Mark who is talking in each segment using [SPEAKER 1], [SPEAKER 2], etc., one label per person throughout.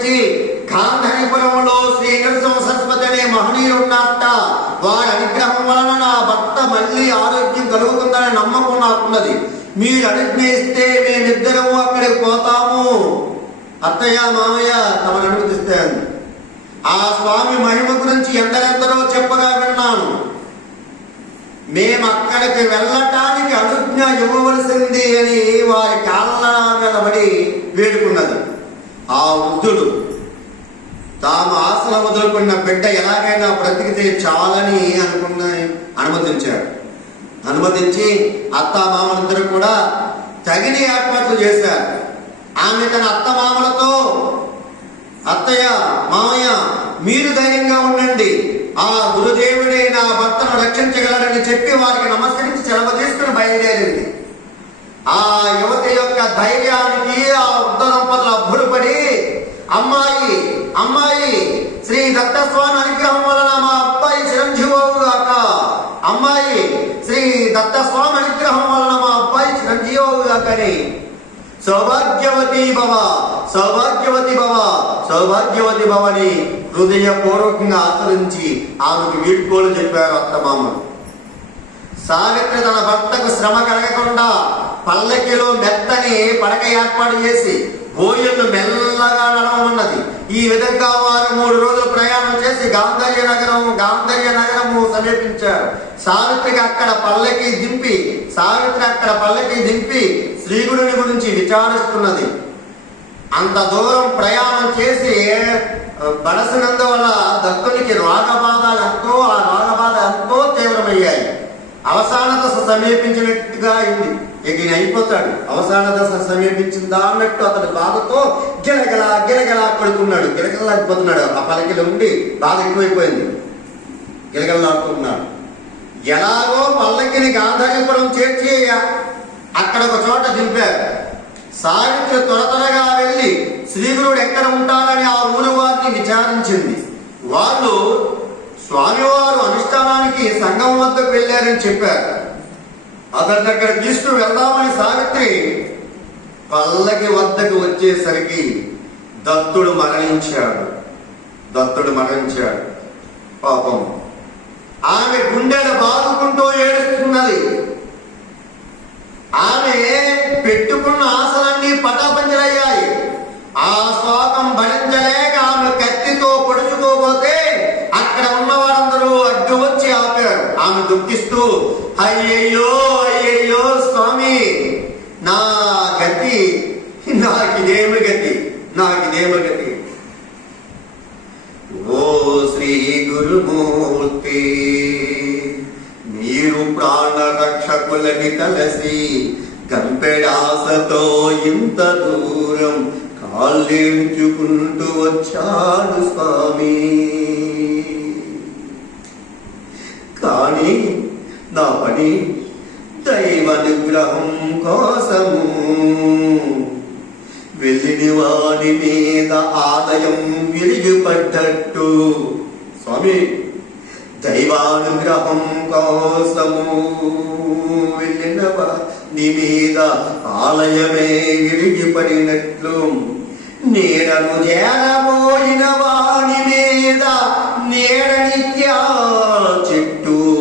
[SPEAKER 1] గురించి గాంధనిపురంలో శ్రీ నరసింహ సరస్వతి అనే మహనీయుడున్నట్ట వారి అనుగ్రహం వలన నా భర్త మళ్ళీ ఆరోగ్యం కలుగుతుందనే నమ్మకం నాకున్నది. మీరు అనుజ్ఞయిస్తే మేమిద్దరము అక్కడికి పోతాము. అత్తయ్య మామయ్య తమను అనుమతిస్తాను. ఆ స్వామి మహిమ గురించి ఎందరెందరో చెప్పగా విన్నాను. మేము అక్కడికి వెళ్ళటానికి అనుజ్ఞ ఇవ్వవలసింది అని వారి కాళ్ళ మీద పడి వేడుకున్నది. ఆ వృద్ధుడు తాము ఆశల వదులుకున్న బిడ్డ ఎలాగైనా బ్రతికితే చాలని అనుకున్న అనుమతించాడు. అనుమతించి అత్త కూడా తగిన ఏర్పాట్లు చేశారు. ఆమె తన అత్త మామలతో అత్తయ్య మామయ్య మీరు ధైర్యంగా ఉండండి. ఆ గురుదేవుడే నా భర్తను రక్షించగలడని చెప్పి వారికి నమస్కరించి సెలవు తీసుకుని బయలుదేరింది. ఆ యువతి యొక్క ధైర్యాన్ని అమ్మాయి అమ్మాయి శ్రీ దత్తస్వామి అనుగ్రహం వలన మా అబ్బాయి చిరంజీవవుగాక అమ్మాయి శ్రీ దత్తస్వామి అనుగ్రహం వలన మా అబ్బాయి చిరంజీవవుగాకని సౌభాగ్యవతి భవ సౌభాగ్యవతి భవ సౌభాగ్యవతి భవని హృదయపూర్వకంగా ఆచరించి ఆమెకు వీడ్కోలు చెప్పారు అత్తమామ. సావిత్రి తన భర్తకు శ్రమ కలగకుండా పల్లకిలో మెత్తని పడక ఏర్పాటు చేసి బోయలు మెల్లగా నడవమన్నది ఈ విధంగా వారు మూడు రోజులు ప్రయాణం చేసి గాంధర్య నగరం గాంధర్య నగరము సమీపించారు. సావిత్రికి అక్కడ పల్లకి దింపి సావిత్రి అక్కడ పల్లకి దింపి శ్రీగుడిని గురించి విచారిస్తున్నది. అంత దూరం ప్రయాణం చేసి బడసినందువల్ల దత్తునికి రోగబాధలు ఎంతో ఆ రోగబాధ ఎంతో తీవ్రమయ్యాయి. అవసాన దశ సమీపించినట్టుగా అయింది. ఇక ఈయన అయిపోతాడు. అవసాన దశ సమీపించిందా అన్నట్టు అతడు బాధతో గిలగల గిలగల పడుకున్నాడు. గిలగలాడిపోతున్నాడు ఆ పలకిలో ఉండి బాధ ఎక్కువైపోయింది. గిలగలాడుతున్నాడు ఎలాగో పల్లకిని గాంధర్యపురం చేర్చి అక్కడ ఒక చోట దింపారు సావిత్రి త్వర త్వరగా వెళ్ళి శ్రీగురుడు ఎక్కడ ఉంటారని ఆ ఊరు వారిని విచారించింది. వాళ్ళు స్వామివారు అనుష్ఠానానికి సంఘం వద్దకు వెళ్ళారని చెప్పారు. అతని దగ్గర తీసుకుని వెళ్దామని సావిత్రి పల్లకి వద్దకు వచ్చేసరికి దత్తుడు మరణించాడు. దత్తుడు మరణించాడు. పాపం. ఆమె గుండెలు బాదుకుంటూ ఏడుస్తున్నది. ఆమె పెట్టుకున్న ఆశలన్నీ పటాపంచ ఆ శోకం భరించలేక ఆమె కత్తితో పొడుచుకోబోతే అక్కడ ఉన్న వారందరూ అడ్డు వచ్చి ఆపారు ఆమె అయ్యయ్యో అయ్యయ్యో స్వామి నా గతి నాకిదేమి గతి నాకిదేమి గతి? ఓ శ్రీ గురుమూర్తి మీరు ప్రాణ రక్షకులని తలసి గంపెడాసతో ఇంత దూరం కాళ్ళేంచుకుంటూ వచ్చాడు స్వామి. కానీ నా పని దైవ నిగ్రహం కోసము. వెళ్ళిన వాడి మీద ఆదాయం విరిగిపడ్డట్టు. స్వామి దైవానుగ్రహం కోసము. వెళ్ళిన వాడి మీద ఆలయమే విరిగిపడినట్లు. నీడను చేరబోయిన వాడి మీద నీడనిత్యా చెట్టు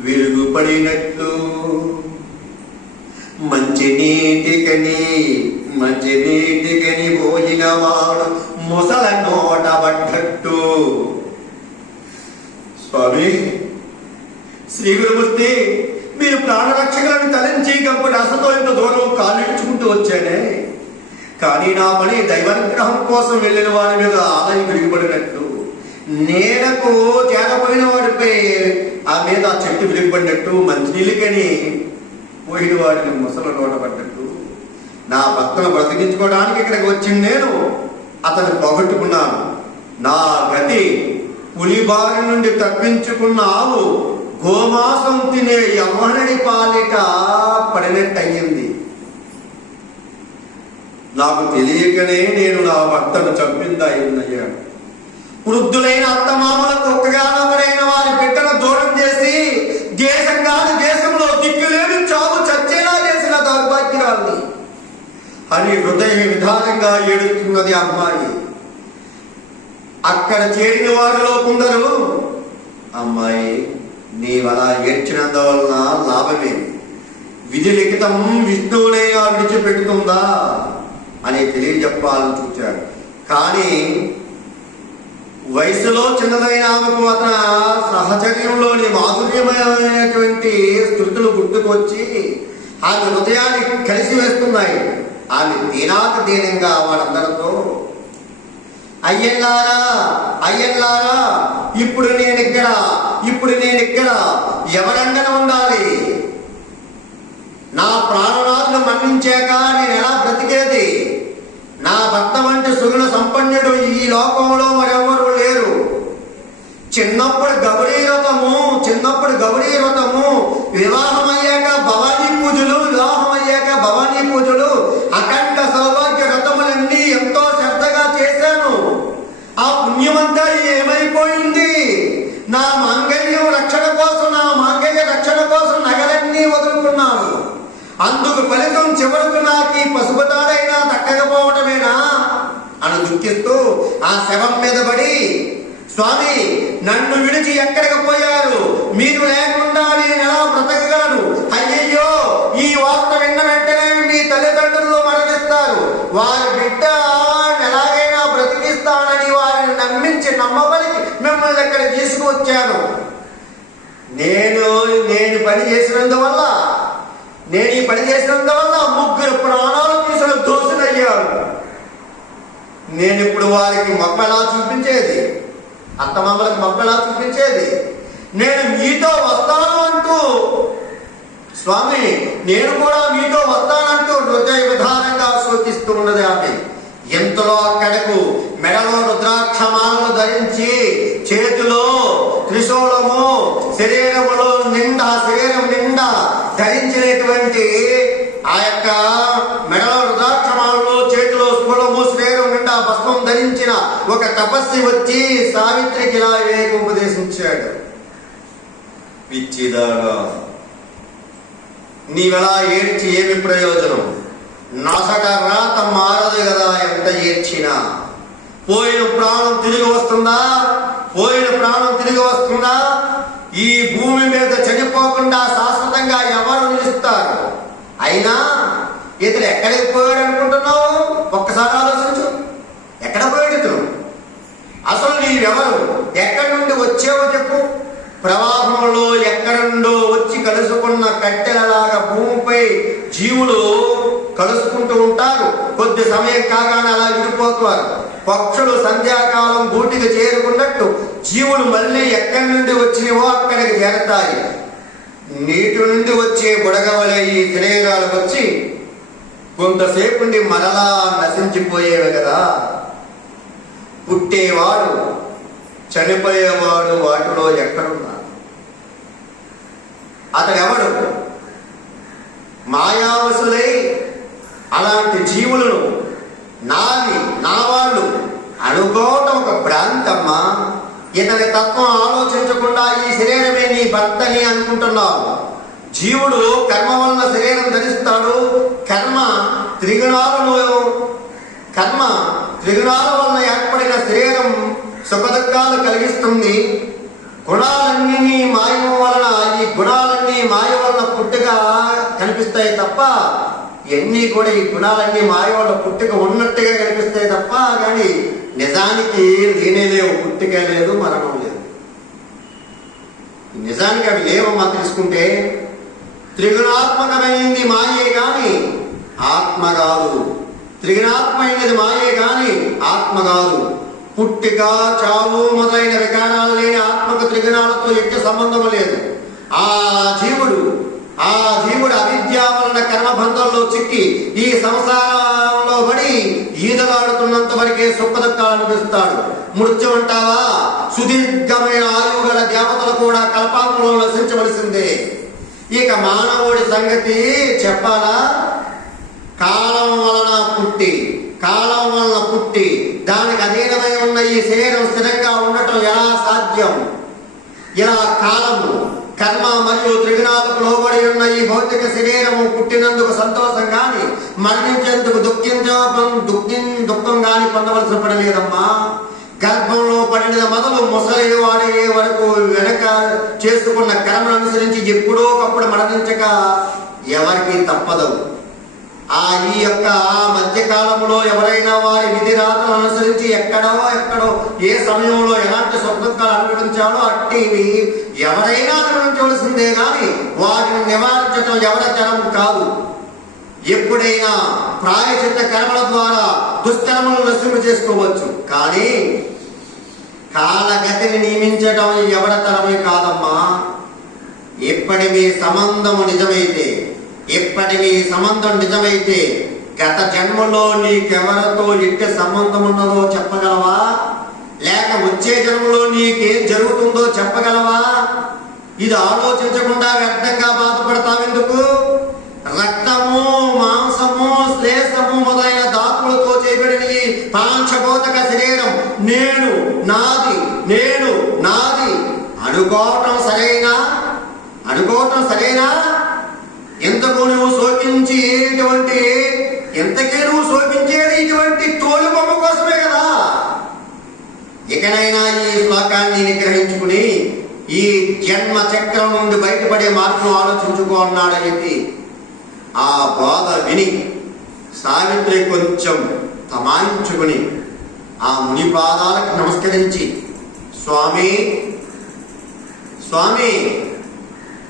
[SPEAKER 1] విరుగుపడినట్లు మంచి నీటికని మంచి నీటికని పోయిన వాడు ముసల నోట పడ్డట్టు స్వామి శ్రీ గురుమూర్తి మీరు ప్రాణరక్షకులను తలంచి గంపటి అసతో ఇంత దూరం కాలిడ్చుకుంటూ వచ్చానే. కానీ నా పని దైవానుగ్రహం కోసం వెళ్ళిన వారి మీద ఆదాయం విరిగిపడినట్టు నేలకు చేరపోయిన వాడిపై ఆ మీద ఆ చెట్టు విరిగిపడినట్టు మంచినీళ్ళకని పోయిన వాడిని ముసలు నోట పడ్డట్టు నా భక్తులు బ్రతికించుకోవడానికి ఇక్కడికి వచ్చింది నేను. అతను పోగొట్టుకున్నాను. నా గతి పులిబారి నుండి తప్పించుకున్న ఆవు గోమాసం తినే యవ్వనడి పాలిట పడినట్టయింది. నాకు తెలియకనే నేను నా భర్తను చంపిందాయన్నయ్యాడు వృద్ధులైన అత్తమామలకు ఒక్కగానవరైన వారి బిడ్డను దూరం చేసి దేశం కాదు దేశంలో దిక్కులేని చావు చచ్చేలా చేసిన దౌర్భాగ్యురాల్ని అని హృదయ విధానంగా ఏడుస్తున్నది అమ్మాయి. అక్కడ చేరిన వారిలో కొందరు అమ్మాయి నీవలా ఏడ్చినందువలన లాభమే విధి లిఖితం విష్ణువునే ఆ విడిచిపెడుతుందా అని తెలియజెప్పాలని చూచాడు. కానీ వయసులో చిన్నదైన ఆమెకు అతన సహచర్యంలోని మాధుర్యమైనటువంటి స్థుతులు గుర్తుకొచ్చి ఆమె హృదయాన్ని కలిసి వేస్తున్నాయి. ఆమె దీనాక దీనంగా వాళ్ళందరితో అయ్యల్లారా అయ్యల్లారా ఇప్పుడు నేను ఇక్కడ ఇప్పుడు నేను ఇక్కడ ఎవరండన ఉండాలి. నా ప్రాణనాథులు మరణించాక నేను ఎలా బ్రతికేది? నా భర్త వంటి సుగుణ సంపన్నుడు ఈ లోకంలో మరెవరు లేరు. చిన్నప్పుడు గౌరీ వ్రతము చిన్నప్పుడు గౌరీ వ్రతము వివాహం అయ్యాక భవానీ పూజలు వివాహం అయ్యాక భవానీ పూజలు అందుకు ఫలితం చివరకు నాకు ఈ పసుపుతాడైనా దక్కకపోవటమేనా అని దుఃఖిస్తూ ఆ శవం మీద పడి స్వామి నన్ను విడిచి ఎక్కడికి పోయారు? మీరు లేకుండా నేను ఎలా బ్రతకగలను? అయ్యయ్యో ఈ వార్త విన్న వెంటనే మీ తల్లిదండ్రులు మరణిస్తారు. వారి బిడ్డ ఎలాగైనా బ్రతికిస్తానని వారిని నమ్మించి నమ్మబలికి మిమ్మల్ని ఇక్కడ తీసుకువచ్చాను? నేను నేను పని చేసినందువల్ల నేను ఈ పని చేసినందువల్ల ముగ్గురు ప్రాణాలు తీసుకుని దోషులయ్యారు. నేను ఇప్పుడు వారికి మొక్కలా చూపించేది? అత్తమామలకు మొక్కలా చూపించేది? నేను మీతో వస్తాను అంటూ స్వామి నేను కూడా మీతో వస్తానంటూ హృదయ విధానంగా శోకిస్తూ ఉన్నది ఆమె. ఎంతలో అక్కడకు మెడలో రుద్రాక్షమాలను ధరించి చేతిలో త్రిశూలము శరీరములో నిండా శరీరం నిండా ధరించినటువంటి ఆ యొక్క మెడలో రుద్రాక్షమాలలో చేతిలో స్ఫులము శరీరం నిండా భస్మం ధరించిన ఒక తపస్వి వచ్చి సావిత్రికి ఇలా వివేక ఉపదేశించాడు. పిచ్చిదాడా నీవెలా ఏడ్చి ఏమి ప్రయోజనం? నసట రాత మారదు కదా ఎంత ఏడ్చినా. పోయిన ప్రాణం తిరిగి వస్తుందా? పోయిన ప్రాణం తిరిగి వస్తుందా? ఈ భూమి మీద చనిపోకుండా శాశ్వతంగా ఎవరు నిలుస్తారు? అయినా ఇతను ఎక్కడికి పోయాడు అనుకుంటున్నావు? ఒక్కసారి ఆలోచించు. ఎక్కడ పోయాడు ఇతను అసలు నీవెవరు? ఎక్కడి నుండి వచ్చావో చెప్పు. ప్రవాహంలో ఎక్కడి నుండో వచ్చి కలుసుకున్న కట్టెలలాగా భూమిపై జీవులు కలుసుకుంటూ ఉంటారు. కొద్ది సమయం కాగానే అలా విడిపోతారు. పక్షులు సంధ్యాకాలం గూటికి చేరుకున్నట్టు జీవులు మళ్ళీ ఎక్కడి నుండి వచ్చినవో అక్కడికి చేరతాయి. నీటి నుండి వచ్చే బుడగవలే ఈ శరీరాలు వచ్చి కొంతసేపుండి మరలా నశించిపోయేవి కదా. పుట్టేవాడు చనిపోయేవాడు వాటిలో ఎక్కడున్నాడు? అతడెవడు? మాయావసులై అలాంటి జీవులను నాది అనుకోవటం ఒక భ్రాంతమ్మా ఇతని తత్వం ఆలోచించకుండా ఈ శరీరమే నీ భర్తని అనుకుంటున్నావు. జీవుడు కర్మ వలన శరీరం ధరిస్తాడు. కర్మ త్రిగుణాలను కర్మ త్రిగుణాల వలన ఏర్పడిన శరీరం సుఖదుఖాలు కలిగిస్తుంది. గుణాలన్నీ మాయం వలన ఈ గుణాలన్నీ మాయ వలన పుట్టుగా కనిపిస్తాయి తప్ప ఎన్ని కూడా ఈ గుణాలన్నీ మాయ వల్ల పుట్టుక ఉన్నట్టుగా కనిపిస్తాయి తప్ప కానీ నిజానికి లేనే లేవు పుట్టుక లేదు మరణం లేదు. నిజానికి అవి లేవమ్మా తెలుసుకుంటే త్రిగుణాత్మకమైనది మాయే కానీ ఆత్మ కాదు. త్రిగుణాత్మైనది మాయే గాని ఆత్మ కాదు. పుట్టిక చావు మొదలైన వికారాలు లేని ఆత్మకు త్రిగుణాలతో ఎట్టి సంబంధం లేదు. ఆ జీవుడు ఆ జీవుడు అవిద్య వలన కర్మబంధంలో చిక్కి ఈ సంసారంలో పడి ఈదలాడుతున్నంత వరకే దుఃఖాలు అనిపిస్తాడు మృత్యు అంటావా? సుదీర్ఘమైన ఆయువు గల దేవతలు కూడా కల్పాంలో నశించవలసిందే. ఇక మానవుడి సంగతి చెప్పాలా? కాలం వలన పుట్టి కాలం వలన పుట్టి దానికి అధీనమై ఉన్న ఈ శరీరం స్థిరంగా ఉండటం ఎలా సాధ్యం? ఇలా కాలము? కర్మ మరియు త్రిగుణాలకు లోబడి ఉన్న ఈ భౌతిక శరీరము పుట్టినందుకు సంతోషం గాని మరణించేందుకు దుఃఖించం దుఃఖిం దుఃఖం గాని పొందవలసిన పని లేదమ్మా గర్భంలో పడిన మొదలు ముసలి వాడే వరకు వెనక చేసుకున్న కర్మను అనుసరించి ఎప్పుడో ఒకప్పుడు మరణించక ఎవరికి తప్పదవు ఆ ఈ యొక్క ఆ మధ్య కాలంలో ఎవరైనా వారి విధి రాతలను అనుసరించి ఎక్కడో ఎక్కడో ఏ సమయంలో ఎలాంటి స్వతంత్రాలు అనుభవించాడో అట్టివి ఎవరైనా అనుభవించవలసిందే కానీ వారిని నివారించడం ఎవరి తరం కాదు. ఎప్పుడైనా ప్రాయచిత్త కర్మల ద్వారా దుష్కర్మలను నశింపు చేసుకోవచ్చు. కానీ కాలగతిని నియమించడం ఎవరి తరమే కాదమ్మా. ఇప్పటి మీ సంబంధము నిజమైతే ఇప్పటి నీ సంబంధం నిజమైతే గత జన్మలో నీకెవరితో ఎట్టి సంబంధం ఉన్నదో చెప్పగలవా? లేక వచ్చే జన్మలో నీకేం జరుగుతుందో చెప్పగలవా? ఇది ఆలోచించకుండా వ్యర్థంగా బాధపడతావెందుకు రక్తము మాంసము శ్లేషము మొదలైన దాతులతో చేయబడిన ఈ శరీరం నేను నాది నేను నాది. అనుకోవటం సరైనా? అనుకోవటం సరైనా? ఎంతకు నువ్వు శోకించేటువంటి ఎంతకే నువ్వు శోకించేది ఇటువంటి తోలు బొమ్మ కోసమే కదా? ఇకనైనా ఈ శ్లోకాన్ని నిగ్రహించుకుని ఈ జన్మ చక్రం నుండి బయటపడే మార్గం ఆలోచించుకో అన్నాడు చెప్పి ఆ బోధ విని సావిత్రి కొంచెం తమాయించుకుని ఆ ముని పాదాలకు నమస్కరించి స్వామి స్వామి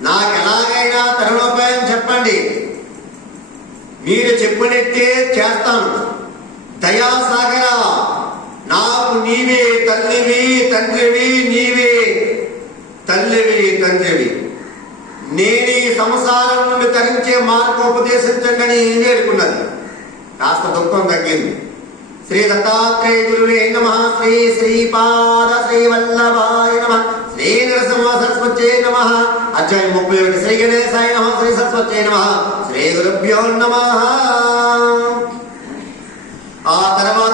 [SPEAKER 1] నాకు ఎలాగైనా తరుణోపాయం చెప్పండి. మీరు చెప్పినట్టే చేస్తాను. దయాసాగర నాకు నీవే తల్లివి తండ్రివి నీవే. తల్లివి తండ్రివి. నేను ఈ సంసారం నుండి తరించే మార్గం ఉపదేశించండి వేడుకున్నది కాస్త దుఃఖం తగ్గింది. శ్రీ దత్తాత్రేయ గురువే నమ. శ్రీ శ్రీపాద శ్రీ వల్లభాయ నమ. శ్రీ నరసింహ సరస్వత్యై నమ. అధ్యాయం ముప్పై ఒకటి. శ్రీ గణేశాయ నమ శ్రీ సరస్వత్యై నమ. శ్రీ గురుభ్యో నమ. ఆ తర్వాత